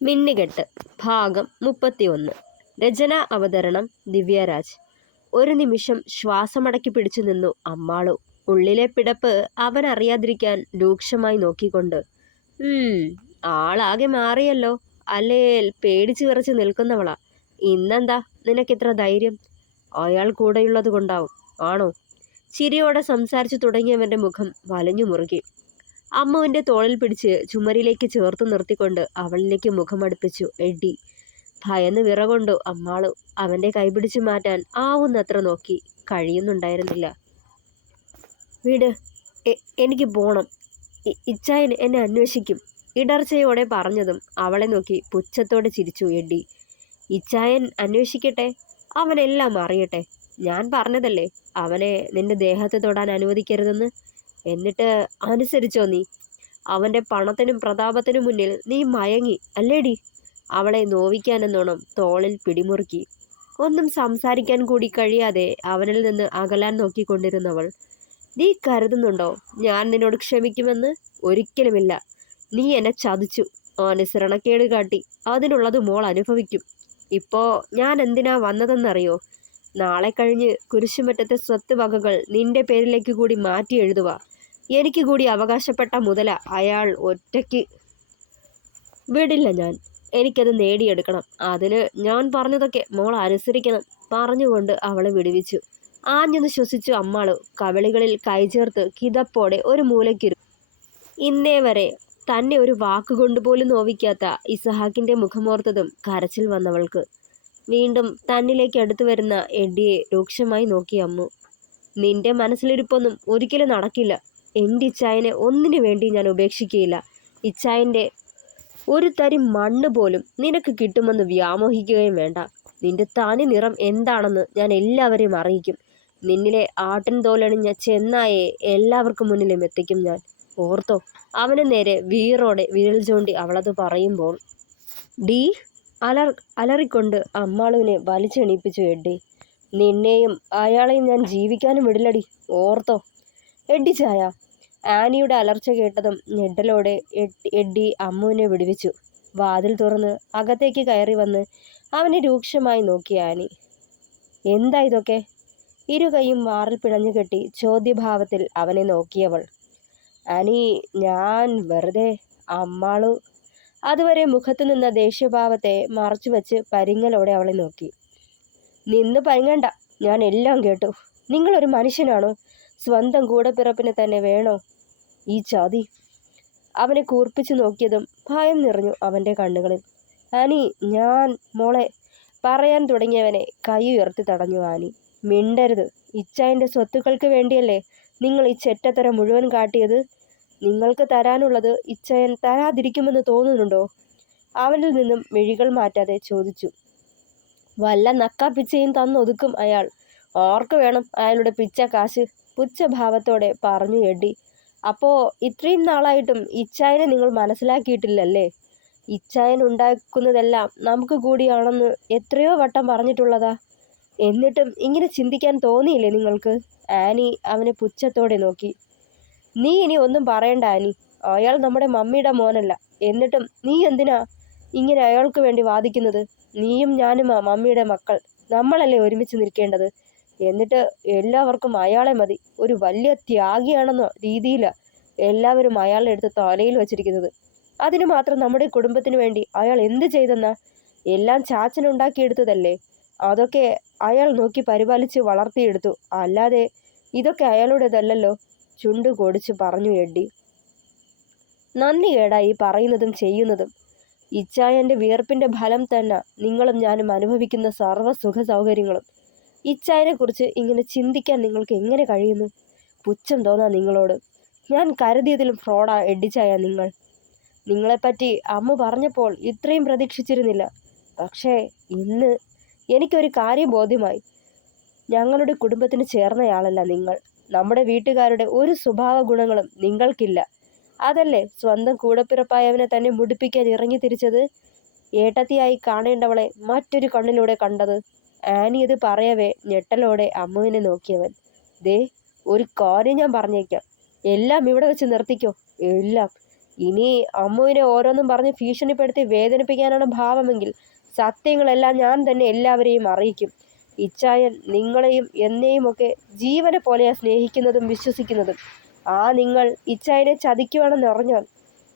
മിന്നുകെട്ട് ഭാഗം 31. രചന അവതരണം ദിവ്യരാജ്. ഒരു നിമിഷം ശ്വാസമടക്കി പിടിച്ചു നിന്നു അമ്മാളു. ഉള്ളിലെ പിടപ്പ് അവൻ അറിയാതിരിക്കാൻ രൂക്ഷമായി നോക്കിക്കൊണ്ട്. ആളാകെ മാറിയല്ലോ. അല്ലേൽ പേടിച്ചു വിറച്ച് നിൽക്കുന്നവളാ. ഇന്നെന്താ നിനക്കിത്ര ധൈര്യം? അയാൾ കൂടെയുള്ളത് കൊണ്ടാവും. ആണോ? ചിരിയോടെ സംസാരിച്ചു തുടങ്ങിയവന്റെ മുഖം വലഞ്ഞു മുറുകി. അമ്മുവിൻ്റെ തോളിൽ പിടിച്ച് ചുമരിലേക്ക് ചേർത്ത് നിർത്തിക്കൊണ്ട് അവളിലേക്ക് മുഖമടുപ്പിച്ചു എഡ്ഡി. ഭയന്ന് വിറകൊണ്ടു അമ്മാളു. അവൻ്റെ കൈപിടിച്ചു മാറ്റാൻ ആവുന്നത്ര നോക്കി. കഴിയുന്നുണ്ടായിരുന്നില്ല. വീട്, എനിക്ക് പോണം. ഇച്ചായൻ എന്നെ അന്വേഷിക്കും. ഇടർച്ചയോടെ പറഞ്ഞതും അവളെ നോക്കി പുച്ഛത്തോടെ ചിരിച്ചു എഡ്ഡി. ഇച്ചായൻ അന്വേഷിക്കട്ടെ, അവനെല്ലാം അറിയട്ടെ. ഞാൻ പറഞ്ഞതല്ലേ അവനെ നിന്റെ ദേഹത്ത് തൊടാൻ അനുവദിക്കരുതെന്ന്. എന്നിട്ട് അനുസരിച്ചോ നീ? അവൻ്റെ പണത്തിനും പ്രതാപത്തിനും മുന്നിൽ നീ മയങ്ങി അല്ലേടി? അവളെ നോവിക്കാനെന്നോണം തോളിൽ പിടിമുറുക്കി. ഒന്നും സംസാരിക്കാൻ കൂടി കഴിയാതെ അവനിൽ നിന്ന് അകലാൻ നോക്കിക്കൊണ്ടിരുന്നവൾ. നീ കരുതുന്നുണ്ടോ ഞാൻ നിന്നോട് ക്ഷമിക്കുമെന്ന്? ഒരിക്കലുമില്ല. നീ എന്നെ ചതിച്ചു, അനുസരണക്കേട് കാട്ടി. അതിനുള്ളത് മോൾ അനുഭവിക്കും. ഇപ്പോ ഞാൻ എന്തിനാ വന്നതെന്നറിയോ? നാളെ കഴിഞ്ഞ് കുരിശുമറ്റത്തെ സ്വത്ത് വകകൾ നിന്റെ പേരിലേക്ക് കൂടി മാറ്റി എഴുതുക. എനിക്ക് കൂടി അവകാശപ്പെട്ട മുതല അയാൾ ഒറ്റയ്ക്ക് വിടില്ല ഞാൻ. എനിക്കത് നേടിയെടുക്കണം. അതിന് ഞാൻ പറഞ്ഞതൊക്കെ മോൾ അനുസരിക്കണം. പറഞ്ഞുകൊണ്ട് അവളെ വിടുവിച്ചു. ആഞ്ഞൊന്ന് ശ്വസിച്ചു അമ്മാളു. കവിളികളിൽ കൈചേർത്ത് കിതപ്പോടെ ഒരു മൂലയ്ക്കിരു. ഇന്നേ വരെ തന്നെ ഒരു വാക്കുകൊണ്ട് പോലും നോവിക്കാത്ത ഇസഹാക്കിൻ്റെ മുഖമോർത്തതും കരച്ചിൽ വന്നവൾക്ക്. വീണ്ടും തന്നിലേക്ക് അടുത്തു വരുന്ന എഡ്ഡിയെ രൂക്ഷമായി നോക്കി അമ്മു. നിന്റെ മനസ്സിലിരിപ്പൊന്നും ഒരിക്കലും നടക്കില്ല. എൻ്റെ ഇച്ചായനെ ഒന്നിനു വേണ്ടി ഞാൻ ഉപേക്ഷിക്കുകയില്ല. ഇച്ചായൻ്റെ ഒരു തരി മണ്ണ് പോലും നിനക്ക് കിട്ടുമെന്ന് വ്യാമോഹിക്കുകയും വേണ്ട. നിന്റെ തനി നിറം എന്താണെന്ന് ഞാൻ എല്ലാവരെയും അറിയിക്കും. നിന്നിലെ ആട്ടിൻ തോലണിഞ്ഞ ചെന്നായെ എല്ലാവർക്കും മുന്നിലും എത്തിക്കും ഞാൻ. ഓർത്തോ? അവന് നേരെ വീറോടെ വിരൽ ചൂണ്ടി അവളത് പറയുമ്പോൾ ഡീ അലറിക്കൊണ്ട് അമ്മാളുവിനെ വലിച്ചെണീപ്പിച്ചു എഡ്ഡി. നിന്നെയും അയാളെയും ഞാൻ ജീവിക്കാനും വിടില്ലടി, ഓർത്തോ? എഡ്ഡി ചായ. ആനിയുടെ അലർച്ച കേട്ടതും ഞെട്ടലോടെ എഡ്ഡി അമ്മുവിനെ വിടുവിച്ചു. വാതിൽ തുറന്ന് അകത്തേക്ക് കയറി വന്ന് അവനെ രൂക്ഷമായി നോക്കി ആനി. എന്താ ഇതൊക്കെ? ഇരു കൈയും മാറിൽ പിണഞ്ഞു കെട്ടി ചോദ്യഭാവത്തിൽ അവനെ നോക്കിയവൾ. ആനി, ഞാൻ വെറുതെ. അമ്മാളു അതുവരെ മുഖത്തു നിന്ന ദേഷ്യഭാവത്തെ മറച്ചു വെച്ച് പരിങ്ങലോടെ അവളെ നോക്കി. നിന്ന് പരിങ്ങണ്ട, ഞാൻ എല്ലാം കേട്ടു. നിങ്ങളൊരു മനുഷ്യനാണോ? സ്വന്തം കൂടപ്പിറപ്പിനെ തന്നെ വേണോ ഈ ചതി? അവനെ കൂർപ്പിച്ചു നോക്കിയതും ഭയം നിറഞ്ഞു അവൻ്റെ കണ്ണുകളിൽ. ആനി, ഞാൻ മോളെ പറയാൻ തുടങ്ങിയവനെ കൈ ഉയർത്തി തടഞ്ഞു ആനി. മിണ്ടരുത്. ഇച്ചായൻ്റെ സ്വത്തുക്കൾക്ക് വേണ്ടിയല്ലേ നിങ്ങൾ ഈ ചെറ്റത്തരം മുഴുവൻ കാട്ടിയത്? നിങ്ങൾക്ക് തരാനുള്ളത് ഇച്ചായൻ തരാതിരിക്കുമെന്ന് തോന്നുന്നുണ്ടോ? അവനിൽ നിന്നും മിഴികൾ മാറ്റാതെ ചോദിച്ചു. വല്ല നക്കാപ്പിച്ചയും തന്നൊതുക്കും അയാൾ. ആർക്ക് വേണം അയാളുടെ പിച്ച കാശ്? പുച്ഛഭാവത്തോടെ പറഞ്ഞു എഡ്ഡി. അപ്പോൾ ഇത്രയും നാളായിട്ടും ഇച്ചായനെ നിങ്ങൾ മനസ്സിലാക്കിയിട്ടില്ലല്ലേ? ഇച്ചായൻ ഉണ്ടാക്കുന്നതെല്ലാം നമുക്ക് കൂടിയാണെന്ന് എത്രയോ വട്ടം പറഞ്ഞിട്ടുള്ളതാ. എന്നിട്ടും ഇങ്ങനെ ചിന്തിക്കാൻ തോന്നിയില്ലേ നിങ്ങൾക്ക്? ആനി അവനെ പുച്ഛത്തോടെ നോക്കി. നീ ഇനി ഒന്നും പറയണ്ട ആനി. അയാൾ നമ്മുടെ മമ്മിയുടെ മോനല്ല. എന്നിട്ടും നീ എന്തിനാ ഇങ്ങനെ അയാൾക്ക് വേണ്ടി വാദിക്കുന്നത്? നീയും ഞാനുമാ മമ്മിയുടെ മക്കൾ. നമ്മളല്ലേ ഒരുമിച്ച് നിൽക്കേണ്ടത്. എന്നിട്ട് എല്ലാവർക്കും അയാളെ മതി. ഒരു വലിയ ത്യാഗിയാണെന്ന രീതിയിലാണ് എല്ലാവരും അയാളുടെ അടുത്ത് തലയിൽ വച്ചിരിക്കുന്നത്. അതിന് മാത്രം നമ്മുടെ കുടുംബത്തിന് വേണ്ടി അയാൾ എന്ത് ചെയ്തെന്നാ? എല്ലാം ചാച്ചനുണ്ടാക്കിയെടുത്തതല്ലേ. അതൊക്കെ അയാൾ നോക്കി പരിപാലിച്ച് വളർത്തിയെടുത്തു. അല്ലാതെ ഇതൊക്കെ അയാളുടേതല്ലല്ലോ. ചുണ്ടു കൊടിച്ച് പറഞ്ഞു എഡ്ഡി. നന്ദി കേടായി പറയുന്നതും ചെയ്യുന്നതും. ഇച്ചായൻ്റെ വിയർപ്പിൻ്റെ ഫലം തന്നെ നിങ്ങളും ഞാനും അനുഭവിക്കുന്ന സർവ്വ സുഖ സൗകര്യങ്ങളും. ഇച്ചായനെ കുറിച്ച് ഇങ്ങനെ ചിന്തിക്കാൻ നിങ്ങൾക്ക് എങ്ങനെ കഴിയുന്നു? പുച്ഛം തോന്നാ നിങ്ങളോട്. ഞാൻ കരുതിയതിലും ഫ്രോഡാ എഡ്ഡിച്ചായ നിങ്ങൾ. നിങ്ങളെപ്പറ്റി അമ്മ പറഞ്ഞപ്പോൾ ഇത്രയും പ്രതീക്ഷിച്ചിരുന്നില്ല. പക്ഷേ ഇന്ന് എനിക്കൊരു കാര്യം ബോധ്യമായി. ഞങ്ങളുടെ കുടുംബത്തിന് ചേർന്നയാളല്ല നിങ്ങൾ. നമ്മുടെ വീട്ടുകാരുടെ ഒരു സ്വഭാവ ഗുണങ്ങളും നിങ്ങൾക്കില്ല. അതല്ലേ സ്വന്തം കൂടപ്പിറപ്പായവനെ തന്നെ മുടിപ്പിക്കാൻ ഇറങ്ങി തിരിച്ചത്? ഏട്ടത്തിയായി കാണേണ്ടവളെ മറ്റൊരു കണ്ണിലൂടെ കണ്ടത്. ആനി ഇത് പറയവേ ഞെട്ടലോടെ അമ്മുവിനെ നോക്കിയവൻ. ദേ, ഒരു കാര്യം ഞാൻ പറഞ്ഞേക്കാം. എല്ലാം ഇവിടെ വെച്ച് നിർത്തിക്കോ. എല്ലാം. ഇനി അമ്മുവിനെ ഓരോന്നും പറഞ്ഞ് ഭീഷണിപ്പെടുത്തി വേദനിപ്പിക്കാനാണ് ഭാവമെങ്കിൽ സത്യങ്ങളെല്ലാം ഞാൻ തന്നെ എല്ലാവരെയും അറിയിക്കും. ഇച്ചായൻ നിങ്ങളെയും എന്നെയുമൊക്കെ ജീവനെ പോലെയാണ് സ്നേഹിക്കുന്നതും വിശ്വസിക്കുന്നതും. ആ നിങ്ങൾ ഇച്ചായനെ ചതിക്കുവാണെന്നറിഞ്ഞാൽ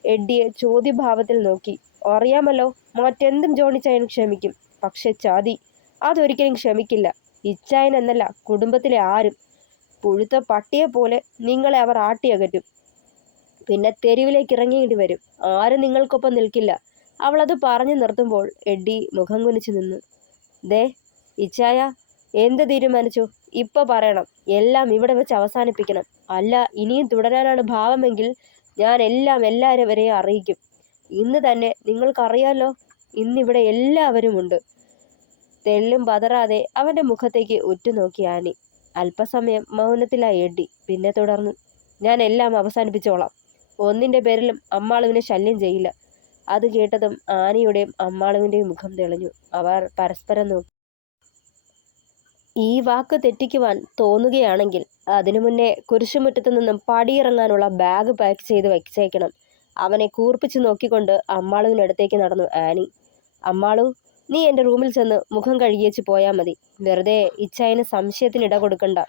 എഡ്ഡിയെ ചോദ്യഭാവത്തിൽ നോക്കി. അറിയാമല്ലോ, മറ്റെന്തും ജോണിച്ചായൻ ക്ഷമിക്കും, പക്ഷെ ചതി അതൊരിക്കലും ക്ഷമിക്കില്ല. ഇച്ചായൻ എന്നല്ല, കുടുംബത്തിലെ ആരും. പുഴുത്ത പട്ടിയെ പോലെ നിങ്ങളെ അവർ ആട്ടിയകറ്റും. പിന്നെ തെരുവിലേക്ക് ഇറങ്ങേണ്ടി വരും. ആരും നിങ്ങൾക്കൊപ്പം നിൽക്കില്ല. അവളത് പറഞ്ഞു നിർത്തുമ്പോൾ എഡ്ഡി മുഖം കുനിച്ചു നിന്നു. ദേ ഇച്ചായ, എന്ത് തീരുമാനിച്ചു? ഇപ്പൊ പറയണം. എല്ലാം ഇവിടെ വെച്ച് അവസാനിപ്പിക്കണം. അല്ല ഇനിയും തുടരാനാണ് ഭാവമെങ്കിൽ ഞാൻ എല്ലാം എല്ലാവരെയും അറിയിക്കും. ഇന്ന് തന്നെ. നിങ്ങൾക്കറിയാലോ, ഇന്നിവിടെ എല്ലാവരും ഉണ്ട്. തെല്ലും പതറാതെ അവന്റെ മുഖത്തേക്ക് ഉറ്റുനോക്കി ആനി. അല്പസമയം മൗനത്തിലായി എഡ്ഡി. പിന്നെ തുടർന്നു. ഞാൻ എല്ലാം അവസാനിപ്പിച്ചോളാം. ഒന്നിന്റെ പേരിലും അമ്മാളുവിനെ ശല്യം ചെയ്യില്ല. അത് കേട്ടതും ആനിയുടെയും അമ്മാളുവിന്റെയും മുഖം തെളിഞ്ഞു. അവർ പരസ്പരം നോക്കി. ഈ വാക്ക് തെറ്റിക്കുവാൻ തോന്നുകയാണെങ്കിൽ അതിനു മുന്നേ കുരിശുമുറ്റത്തു നിന്നും പടിയിറങ്ങാനുള്ള ബാഗ് പാക്ക് ചെയ്ത് വെച്ചേക്കണം. അവനെ കൂർപ്പിച്ചു നോക്കിക്കൊണ്ട് അമ്മാളുവിനടുത്തേക്ക് നടന്നു ആനി. അമ്മാളു, നീ എൻ്റെ റൂമിൽ ചെന്ന് മുഖം കഴുകിയേച്ച് പോയാൽ മതി. വെറുതെ ഇച്ചായന് സംശയത്തിന് ഇട കൊടുക്കണ്ട.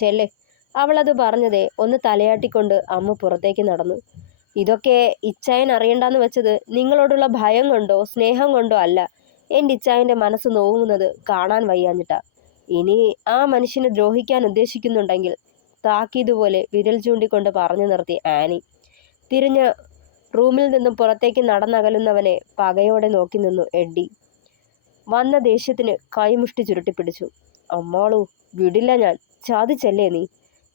ചെല്ലേ. അവളത് പറഞ്ഞതേ ഒന്ന് തലയാട്ടിക്കൊണ്ട് അമ്മ പുറത്തേക്ക് നടന്നു. ഇതൊക്കെ ഇച്ചായൻ അറിയണ്ടെന്ന് വെച്ചത് നിങ്ങളോടുള്ള ഭയം കൊണ്ടോ സ്നേഹം കൊണ്ടോ അല്ല. എൻ്റെ ഇച്ചായൻ്റെ മനസ്സ് നോവുന്നത് കാണാൻ വയ്യാഞ്ഞിട്ടാ. ഇനി ആ മനുഷ്യനെ ദ്രോഹിക്കാൻ ഉദ്ദേശിക്കുന്നുണ്ടെങ്കിൽ താക്കീതുപോലെ വിരൽ ചൂണ്ടിക്കൊണ്ട് പറഞ്ഞു നിർത്തി ആനി. തിരിഞ്ഞ് റൂമിൽ നിന്നും പുറത്തേക്ക് നടന്നകലുന്നവനെ പകയോടെ നോക്കി നിന്നു എഡ്ഡി. വന്ന ദേഷ്യത്തിന് കൈമുഷ്ടി ചുരുട്ടിപ്പിടിച്ചു. അമ്മാളു, വിടില്ല ഞാൻ. ചാതിച്ചല്ലേ നീ?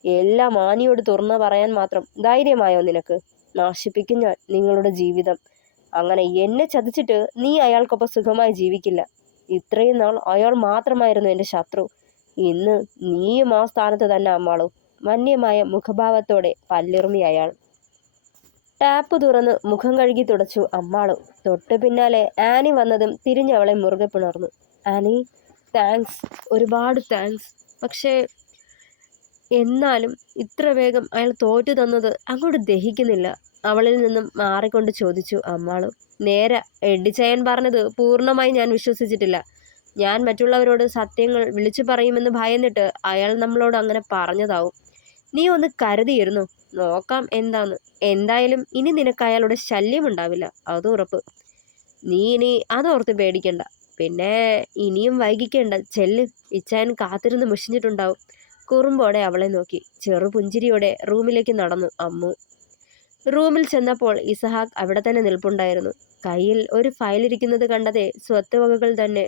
എല്ലാം ആനിയോട് തുറന്നു പറയാൻ മാത്രം ധൈര്യമായോ നിനക്ക്? നാശിപ്പിക്കും ഞാൻ നിങ്ങളുടെ ജീവിതം. അങ്ങനെ എന്നെ ചതിച്ചിട്ട് നീ അയാൾക്കൊപ്പം സുഖമായി ജീവിക്കില്ല. ഇത്രയും നാൾ അയാൾ മാത്രമായിരുന്നു എൻ്റെ ശത്രു. ഇന്ന് നീയും ആ സ്ഥാനത്ത് തന്നെ അമ്മാളു. വന്യമായ മുഖഭാവത്തോടെ പല്ലിറുമി അയാൾ. ടാപ്പ് തുറന്ന് മുഖം കഴുകി തുടച്ചു അമ്മാളു. തൊട്ടു പിന്നാലെ ആനി വന്നതും തിരിഞ്ഞവളെ മുറുകെ പിണർന്നു. ആനി, താങ്ക്സ്, ഒരുപാട് താങ്ക്സ്. പക്ഷേ എന്നാലും ഇത്ര വേഗം അയാൾ തോറ്റു തന്നത് അങ്ങോട്ട് ദഹിക്കുന്നില്ല. അവളിൽ നിന്നും മാറിക്കൊണ്ട് ചോദിച്ചു അമ്മാളു. നേരെ, എഡ്ഡിച്ചായൻ പറഞ്ഞത് പൂർണ്ണമായി ഞാൻ വിശ്വസിച്ചിട്ടില്ല. ഞാൻ മറ്റുള്ളവരോട് സത്യങ്ങൾ വിളിച്ചു പറയുമെന്ന് ഭയന്നിട്ട് അയാൾ നമ്മളോട് അങ്ങനെ പറഞ്ഞതാവും. നീ ഒന്ന് കരുതിയിരുന്നു. നോക്കാം എന്താന്ന്. എന്തായാലും ഇനി നിനക്ക് അയാളുടെ ശല്യമുണ്ടാവില്ല, അത് ഉറപ്പ്. നീ ഇനി അതോർത്ത് പേടിക്കണ്ട. പിന്നെ ഇനിയും വൈകിക്കേണ്ട. ചെല്ല്, ഇച്ചായൻ കാത്തിരുന്ന് മുഷിഞ്ഞിട്ടുണ്ടാവും. കുറുമ്പോടെ അവളെ നോക്കി ചെറുപുഞ്ചിരിയോടെ റൂമിലേക്ക് നടന്നു അമ്മു. റൂമിൽ ചെന്നപ്പോൾ ഇസഹാക്ക് അവിടെ തന്നെ നിൽപ്പുണ്ടായിരുന്നു. കയ്യിൽ ഒരു ഫയൽ ഇരിക്കുന്നത് കണ്ടതേ സ്വത്ത് വകകൾ തന്നെ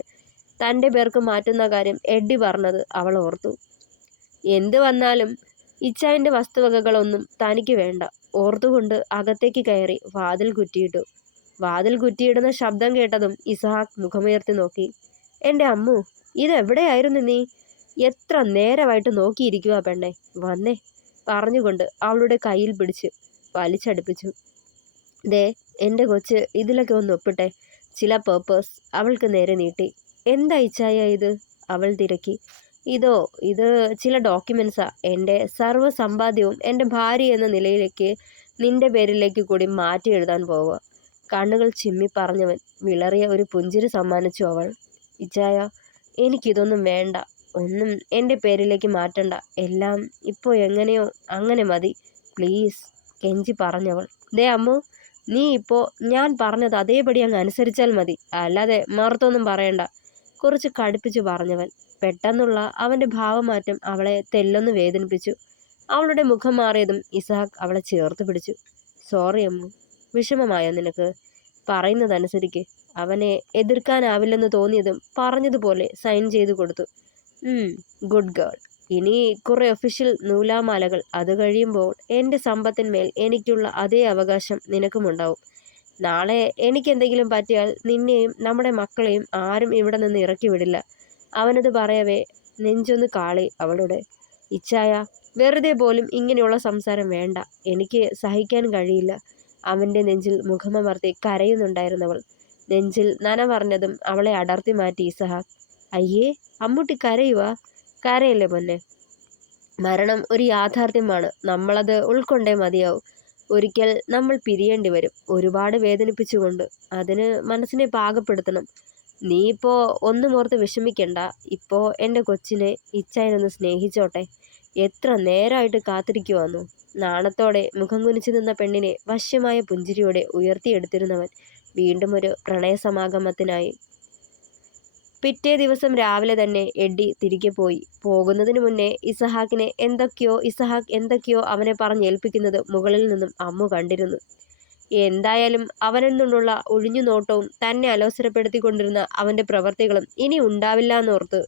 തൻ്റെ പേർക്ക് മാറ്റുന്ന കാര്യം എഡ്ഡി പറഞ്ഞത് അവൾ ഓർത്തു. എന്തു വന്നാലും ഇച്ചായൻ്റെ വസ്തുവകകളൊന്നും തനിക്ക് വേണ്ട ഓർത്തുകൊണ്ട് അകത്തേക്ക് കയറി വാതിൽ കുറ്റിയിട്ടു. വാതിൽ കുറ്റിയിടുന്ന ശബ്ദം കേട്ടതും ഇസഹാക്ക് മുഖമുയർത്തി നോക്കി. എൻ്റെ അമ്മു, ഇതെവിടെയായിരുന്നു നീ? എത്ര നേരമായിട്ട് നോക്കിയിരിക്കുക പെണ്ണെ, വന്നേ, പറഞ്ഞുകൊണ്ട് അവളുടെ കയ്യിൽ പിടിച്ച് വലിച്ചടുപ്പിച്ചു. ദേ എൻ്റെ കൊച്ച്, ഇതിലൊക്കെ ഒന്ന് ഒപ്പിട്ടെ, ചില പേപ്പേഴ്സ് അവൾക്ക് നേരെ നീട്ടി. എന്താ ഇച്ചായ ഇത്? അവൾ തിരക്കി. ഇത് ചില ഡോക്യുമെൻസാ. എൻ്റെ സർവ്വ സമ്പാദ്യവും എൻ്റെ ഭാര്യ എന്ന നിലയിലേക്ക് നിന്റെ പേരിലേക്ക് കൂടി മാറ്റി എഴുതാൻ പോവുക. കണ്ണുകൾ ചിമ്മി പറഞ്ഞവൻ വിളറിയ ഒരു പുഞ്ചിരി സമ്മാനിച്ചു അവൾ. ഇച്ചായ, എനിക്കിതൊന്നും വേണ്ട. ഒന്നും എൻ്റെ പേരിലേക്ക് മാറ്റണ്ട. എല്ലാം ഇപ്പോൾ എങ്ങനെയോ അങ്ങനെ മതി. പ്ലീസ്, കെഞ്ചി പറഞ്ഞവൾ. ദേ അമ്മു, നീ ഇപ്പോൾ ഞാൻ പറഞ്ഞത് അതേപടി അങ്ങ് അനുസരിച്ചാൽ മതി. അല്ലാതെ മറുത്തൊന്നും പറയണ്ട, കുറച്ച് കടുപ്പിച്ചു പറഞ്ഞവൻ. പെട്ടെന്നുള്ള അവൻ്റെ ഭാവമാറ്റം അവളെ തെല്ലൊന്ന് വേദനിപ്പിച്ചു. അവളുടെ മുഖം മാറിയതും ഇസഹാക്ക് അവളെ ചേർത്ത് പിടിച്ചു. സോറി അമ്മു, വിഷമമായോ നിനക്ക്? പറയുന്നതനുസരിക്ക്. അവനെ എതിർക്കാനാവില്ലെന്ന് തോന്നിയതും പറഞ്ഞതുപോലെ സൈൻ ചെയ്തു കൊടുത്തു. Good girl. ഇനി കുറെ ഒഫീഷ്യൽ നൂലാമാലകൾ. അത് കഴിയുമ്പോൾ എൻ്റെ സമ്പത്തിന്മേൽ എനിക്കുള്ള അതേ അവകാശം നിനക്കുമുണ്ടാവും. നാളെ എനിക്കെന്തെങ്കിലും പറ്റിയാൽ നിന്നെയും നമ്മുടെ മക്കളെയും ആരും ഇവിടെ നിന്ന് ഇറക്കി വിടില്ല. അവനത് പറയവേ നെഞ്ചൊന്ന് കാളി അവളുടെ. ഇച്ചായ, വെറുതെ പോലും ഇങ്ങനെയുള്ള സംസാരം വേണ്ട. എനിക്ക് സഹിക്കാൻ കഴിയില്ല. അവൻ്റെ നെഞ്ചിൽ മുഖമമർത്തി കരയുന്നുണ്ടായിരുന്നവൾ. നെഞ്ചിൽ നനവറിഞ്ഞതും അവളെ അടർത്തി മാറ്റി ഇസഹാക്ക്. അയ്യേ, അമ്മൂട്ടി കരയുവാ? കരയല്ലേ പൊന്നെ. മരണം ഒരു യാഥാർത്ഥ്യമാണ്. നമ്മളത് ഉൾക്കൊണ്ടേ മതിയാവും. ഒരിക്കൽ നമ്മൾ പിരിയേണ്ടി വരും, ഒരുപാട് വേദനിപ്പിച്ചുകൊണ്ട്. അതിന് മനസ്സിനെ പാകപ്പെടുത്തണം. നീ ഇപ്പോൾ ഒന്നും ഓർത്ത് വിഷമിക്കണ്ട. ഇപ്പോൾ എൻ്റെ കൊച്ചിനെ ഇച്ചായനൊന്ന് സ്നേഹിച്ചോട്ടെ. എത്ര നേരമായിട്ട് കാത്തിരിക്കുവാന്നോ. നാണത്തോടെ മുഖം കുനിച്ചു നിന്ന പെണ്ണിനെ വശ്യമായ പുഞ്ചിരിയോടെ ഉയർത്തിയെടുത്തിരുന്നവൻ വീണ്ടും ഒരു പ്രണയസമാഗമത്തിനായി. പിറ്റേ ദിവസം രാവിലെ തന്നെ എഡ്ഡി തിരികെ പോയി. പോകുന്നതിന് മുന്നേ ഇസഹാക്ക് എന്തൊക്കെയോ അവനെ പറഞ്ഞേൽപ്പിക്കുന്നത് മുകളിൽ നിന്നും അമ്മു കണ്ടിരുന്നു. എന്തായാലും അവനിൽ നിന്നുള്ള ഒഴിഞ്ഞു നോട്ടവും തന്നെ അലോസരപ്പെടുത്തിക്കൊണ്ടിരുന്ന അവൻ്റെ പ്രവൃത്തികളും ഇനി ഉണ്ടാവില്ല എന്നോർത്ത്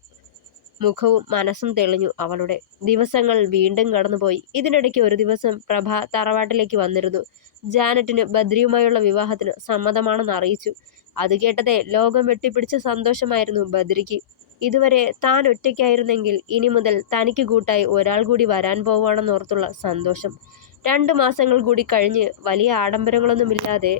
മുഖവും മനസ്സും തെളിഞ്ഞു അവളുടെ. ദിവസങ്ങൾ വീണ്ടും കടന്നുപോയി. ഇതിനിടയ്ക്ക് ഒരു ദിവസം പ്രഭ തറവാട്ടിലേക്ക് വന്നിരുന്നു. ജാനറ്റിന് ബദ്രിയുമായുള്ള വിവാഹത്തിന് സമ്മതമാണെന്ന് അറിയിച്ചു. അത് കേട്ടതേ ലോകം വെട്ടിപ്പിടിച്ച സന്തോഷമായിരുന്നു ബദ്രിക്ക്. ഇതുവരെ താൻ ഒറ്റയ്ക്കായിരുന്നെങ്കിൽ ഇനി മുതൽ തനിക്ക് കൂട്ടായി ഒരാൾ കൂടി വരാൻ പോവുകയാണെന്നോർത്തുള്ള സന്തോഷം. 2 മാസങ്ങൾ കൂടി കഴിഞ്ഞ് വലിയ ആഡംബരങ്ങളൊന്നുമില്ലാതെ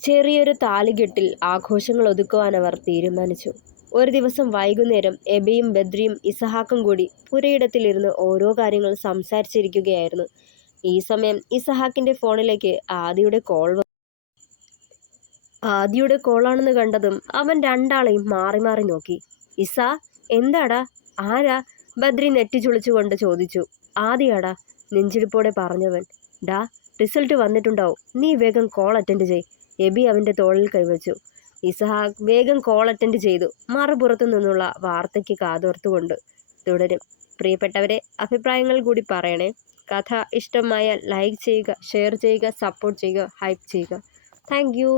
ചെറിയൊരു താലികെട്ടിൽ ആഘോഷങ്ങൾ ഒതുക്കുവാൻ അവർ തീരുമാനിച്ചു. ഒരു ദിവസം വൈകുന്നേരം എബിയും ബദ്രിയും ഇസഹാക്കും കൂടി പുരയിടത്തിലിരുന്ന് ഓരോ കാര്യങ്ങൾ സംസാരിച്ചിരിക്കുകയായിരുന്നു. ഈ സമയം ഇസഹാക്കിന്റെ ഫോണിലേക്ക് ആദിയുടെ കോളാണെന്ന് കണ്ടതും അവൻ രണ്ടാളെയും മാറി മാറി നോക്കി. ഇസ, എന്താടാ? ആരാ? ബദ്രി നെറ്റി ചുളിച്ചുകൊണ്ട് ചോദിച്ചു. ആദിയാടാ, നെഞ്ചിടിപ്പോടെ പറഞ്ഞവൻ. ഡാ, റിസൾട്ട് വന്നിട്ടുണ്ടാവും, നീ വേഗം കോൾ അറ്റൻഡ് ചെയ്. എബി അവൻ്റെ തോളിൽ കൈവച്ചു. ഇസഹാക്ക് വേഗം കോൾ അറ്റൻഡ് ചെയ്തു, മറുപുറത്തു നിന്നുള്ള വാർത്തയ്ക്ക് കാതോർത്തുകൊണ്ട്. തുടരും. പ്രിയപ്പെട്ടവരെ, അഭിപ്രായങ്ങൾ കൂടി പറയണേ. കഥ ഇഷ്ടമായാൽ ലൈക്ക് ചെയ്യുക, ഷെയർ ചെയ്യുക, സപ്പോർട്ട് ചെയ്യുക, ഹൈപ്പ് ചെയ്യുക. Thank you.